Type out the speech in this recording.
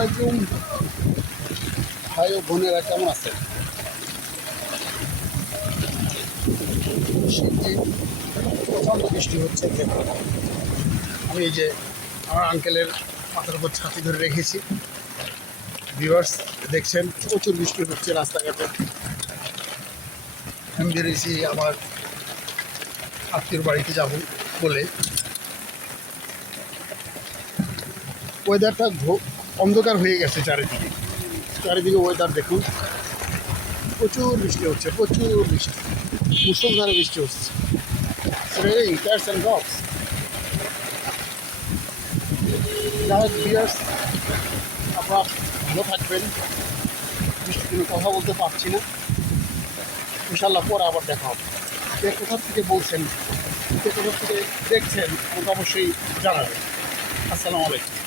আলাইকুম ভাই ও বোনেরা, কেমন আছেন? শীতে প্রচণ্ড বৃষ্টি হচ্ছে। দেখুন, আমি এই যে আমার আঙ্কেলের মাথার উপর ছাতি ধরে রেখেছি। ভিউয়ার্স দেখছেন, প্রচুর বৃষ্টি হচ্ছে রাস্তাঘাটে। আমি বেরিয়েছি আমার আত্মীয়র বাড়িতে যাব বলে। ওয়েদারটা অন্ধকার হয়ে গেছে চারিদিকে। চারিদিকে ওয়েদার দেখুন, প্রচুর বৃষ্টি হচ্ছে, প্রচুর বৃষ্টি, মুষলধারে বৃষ্টি হচ্ছে। Raining cats and dogs. যাই হোক ভিউয়ার্স, আপনারা ভালো থাকবেন। বৃষ্টির জন্য কথা বলতে পারছি না, ইনশাল্লাহ পরে আবার দেখা হবে। কে কোথা থেকে বলছেন, কে কোথা থেকে দেখছেন, আমাকে অবশ্যই জানাবেন। আসসালামু আলাইকুম।